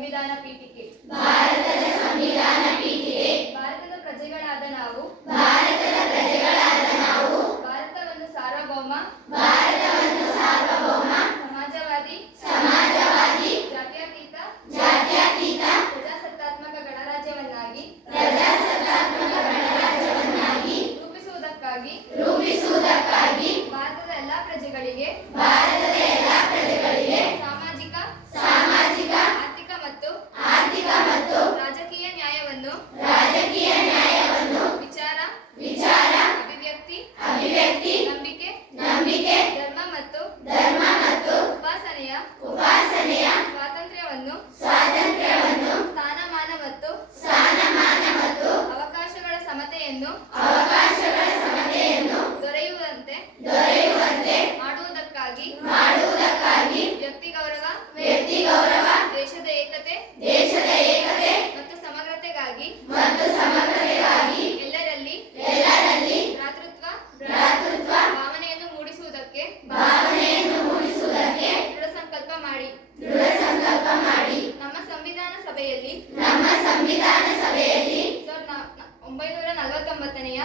ಸಂವಿಧಾನ ಪೀಠಿಕೆ. ಭಾರತದ ಸಂವಿಧಾನ ಪೀಠಿಕೆ. ಭಾರತದ ಪ್ರಜೆಗಳಾದ ನಾವು ಭಾರತವನ್ನು ಸಾರ್ವಭೌಮ ಸಮಾಜವಾದಿ ಜಾತ್ಯತೀತ ಪ್ರಜಾಸತ್ತಾತ್ಮಕ ಗಣರಾಜ್ಯವನ್ನಾಗಿ ರೂಪಿಸುವುದಕ್ಕಾಗಿ ಭಾರತದ ಎಲ್ಲಾ ಪ್ರಜೆಗಳಿಗೆ ಸಾಮಾಜಿಕ ಆರ್ಥಿಕ ಮತ್ತು ರಾಜಕೀಯ ನ್ಯಾಯವನ್ನು ವಿಚಾರ ಅಭಿವ್ಯಕ್ತಿ ನಂಬಿಕೆ ಧರ್ಮ ಮತ್ತು ಉಪಾಸನೆಯ ಸ್ವಾತಂತ್ರ್ಯವನ್ನು ಸ್ಥಾನಮಾನ ಮತ್ತು ಅವಕಾಶಗಳ ಸಮತೆಯನ್ನು ದೊರೆಯುವಂತೆ ಮಾಡುವುದಕ್ಕಾಗಿ ವ್ಯಕ್ತಿ ಗೌರವ ದೇಶದ ಏಕತೆ ಮತ್ತು ಸಮಗ್ರತೆಗಾಗಿ ಎಲ್ಲರಲ್ಲಿ ಭ್ರಾತೃತ್ವ ಭಾವನೆಯನ್ನು ಮೂಡಿಸುವುದಕ್ಕೆ ದೃಢ ಸಂಕಲ್ಪ ಮಾಡಿ ನಮ್ಮ ಸಂವಿಧಾನ ಸಭೆಯಲ್ಲಿ 1949ನೆಯ